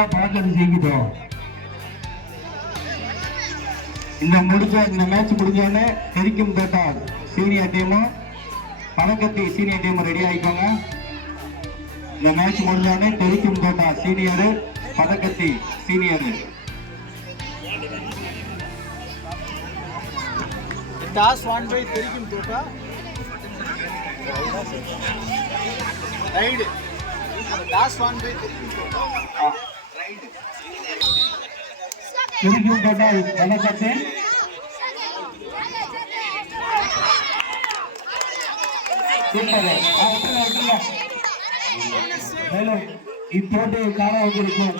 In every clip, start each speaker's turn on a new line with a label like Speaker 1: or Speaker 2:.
Speaker 1: இல்லையா பழக்கத்தை செய்கிட்டோம் இந்த முடிஞ்ச இந்த மேட்ச் முடிஞ்சோடனே தெரிக்கும் தோட்டா சீனியர் டீமும் பழக்கத்தி சீனியர் டீமும் ரெடி ஆயிக்கோங்க. இந்த மேட்ச் முடிஞ்சோடனே தெரிக்கும் தோட்டா சீனியரு பதக்கத்தி சீனியரு
Speaker 2: டாஸ் ஒன் பை தெரிக்கும் தோட்டா ரைடு டாஸ் ஒன் பை தெரிக்கும் தோட்டா
Speaker 1: தெரிக்கும் தோட்டா வணக்கத்தை மேலும் இப்போட்டு காண வந்திருக்கும்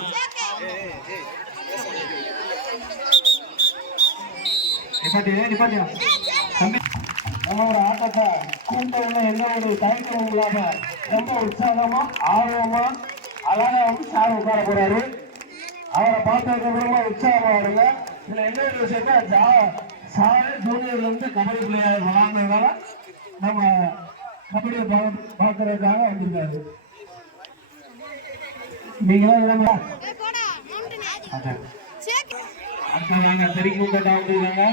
Speaker 1: நிப்பாட்டியா நிப்பாட்டியா தம்பி நம்மளோட ஆட்டத்தை கூட்டம்ல எந்த ஒரு தயக்கமும் இல்லாம ரொம்ப உற்சாகமா ஆர்வமா அழகா வந்து சார் உட்கார போறாரு அவரை பார்த்ததுக்கு அப்புறமா உற்சாகமா வருங்க. இதுல என்ன ஒரு விஷயம்னா சாரு ஜூனியர்ல இருந்து கபடி பிளேயர் விளாண்டதுனால நம்ம கபடியை பார்க்கறதுக்காக வந்திருக்காரு. இல்லைங்களா அதான். அடுத்தவங்க தெரிக்கும் கேட்டா வந்திருக்காங்க.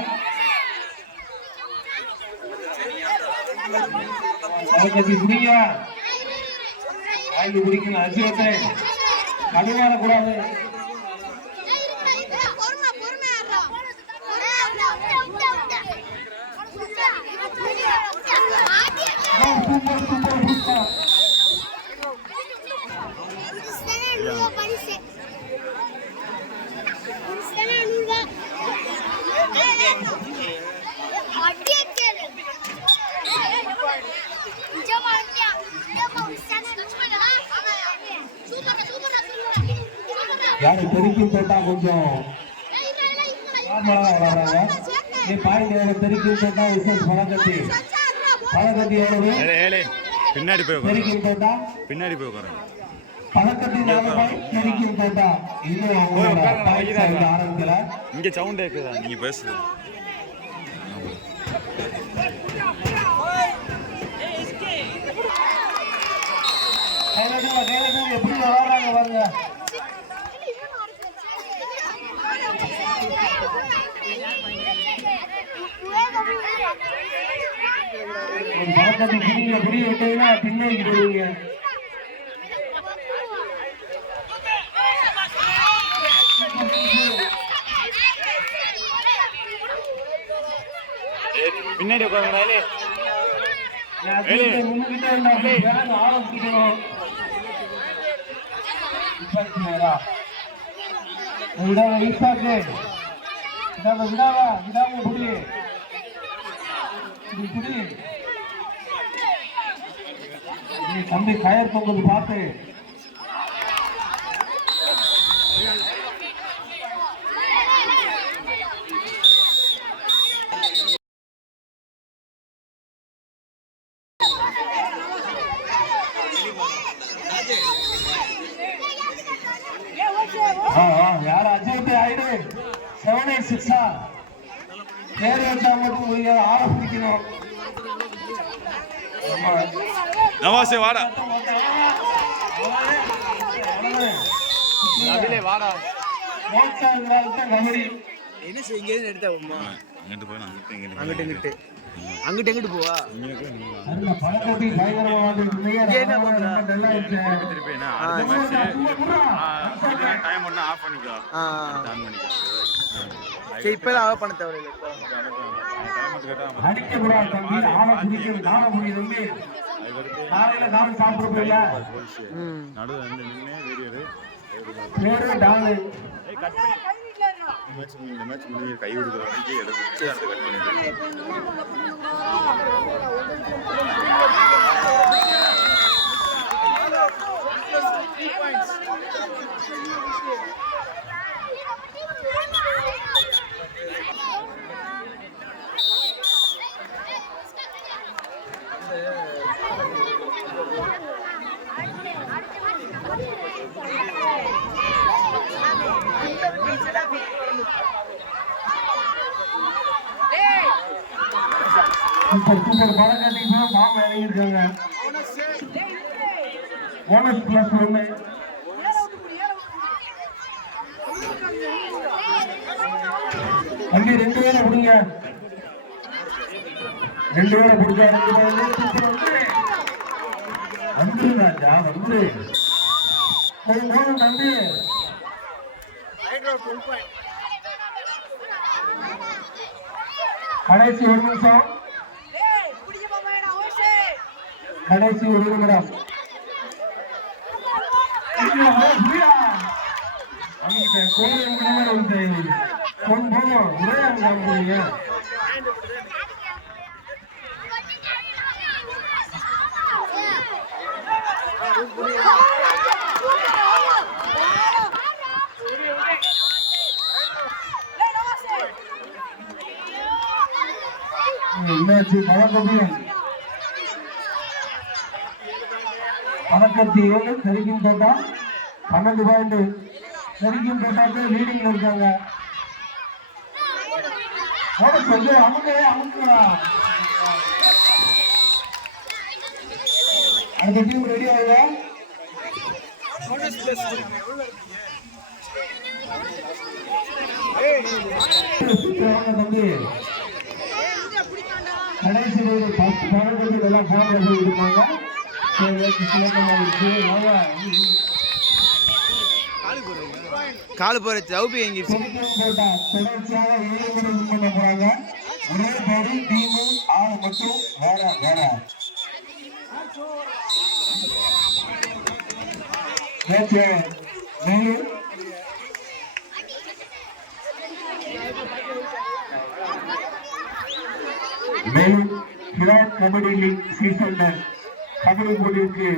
Speaker 1: அவங்களுக்கு புரியுங்க வாங்கி குடிக்கணும் அசிவத்தை கடுமையான கூடாது
Speaker 3: பொறுமை பொறுமை
Speaker 1: சூப்பர் சூப்பர் சூப்பர்
Speaker 3: பரிசு
Speaker 1: யாரு பெருக்கும் போட்டா கொஞ்சம் நார்மலா வளர்றாங்க நீ பாயிண்ட் பெருக்கும் போட்டா விசேஷ் பழக்கத்தி பழக்கத்தி எவ்வளவு
Speaker 4: ஏலே ஏலே. பின்னாடி போய்
Speaker 1: போட்டா
Speaker 4: பின்னாடி போய் உட்காரு
Speaker 1: பழக்கத்தி நாலு பெருக்கும் போட்டா இன்னும் அவங்களோட பாயிண்ட் சைடு ஆரம்பிக்கல.
Speaker 4: இங்க சவுண்ட் கேக்குதா? நீங்க பேசுறது
Speaker 1: எப்படி பாருங்க. பழக்கத்தை புடிங்க புரிய விட்டீங்கன்னா பின்னாடி போடுவீங்க
Speaker 4: பின்னாடி உட்காருங்கடா
Speaker 1: ஆரம்பிக்கணும் விடாம விடாம விடாம விடாம புடி இப்படி. புடி தம்பி கயர் பொங்கல் பார்த்து. யார் அஜய் ஆயிடு? செவன் எயிட் சிக்ஸா பேர் வச்சா மட்டும் ஆள பிடிக்கணும்.
Speaker 4: நவாசே வாடா.
Speaker 2: என்ன செய்ய இங்கே எடுத்தா உமா
Speaker 4: அங்கிட்டு போய் அங்கிட்டு இங்கிட்டு
Speaker 2: எங்கிட்டு போவா.
Speaker 4: திருப்பி என்ன அடுத்த மேட்ச். டைம் ஒண்ணு ஆஃப் பண்ணிக்கோ.
Speaker 2: ஆ
Speaker 4: ஆன் பண்ணிக்கோ
Speaker 2: சரி பண்ண தேவையில்லை. இப்போ
Speaker 1: அடிக்கக்கூடாது தம்பி ஆளை காலையில
Speaker 4: நடுவு வீடியோ
Speaker 1: பேரு டாலு.
Speaker 4: இந்த மேட்ச் முடிஞ்சு கை வரைக்கும் எடுத்து கட் பண்ணிடுறேன்.
Speaker 1: சூப்பர் சூப்பர் மழை கட்டிக்கு போய் மாமா இறங்கியிருக்காங்க போனஸ் பிளஸ் ஒன்று வண்டி ரெண்டு பேரை விடுங்க ரெண்டு பேரை பிடிச்சா ரெண்டு பேரை வந்து ராஜா வந்து தம்பி. கடைசி ஒரு நிமிஷம். கடைசி ஒரு நிமிடம். கோழி எங்கேயுமே வந்து போதும் ஒரே அங்க என்னாச்சு? பழக்கத்தையும் பணக்கத்தி ஏழு செருக்கின் போட்டா பன்னெண்டு பாயிண்ட் செருக்கின் போட்டாக்க லீடிங்ல இருக்காங்க. அவங்க அவங்க அந்த டீம் ரெடி ஆகுதா? தம்பி. கடைசி ஒரு பத்து எல்லாம் போன இருப்பாங்க
Speaker 2: காலு போற சவுப்பி
Speaker 1: எங்க தொடர்ச்சியாக ஏழு முறை win போறாங்க ஒரே டீமு மட்டும் வேற வேற நேற்று மேலும் மேலும் கபடி லீக் சீசன் கபடி போட்டிக்கு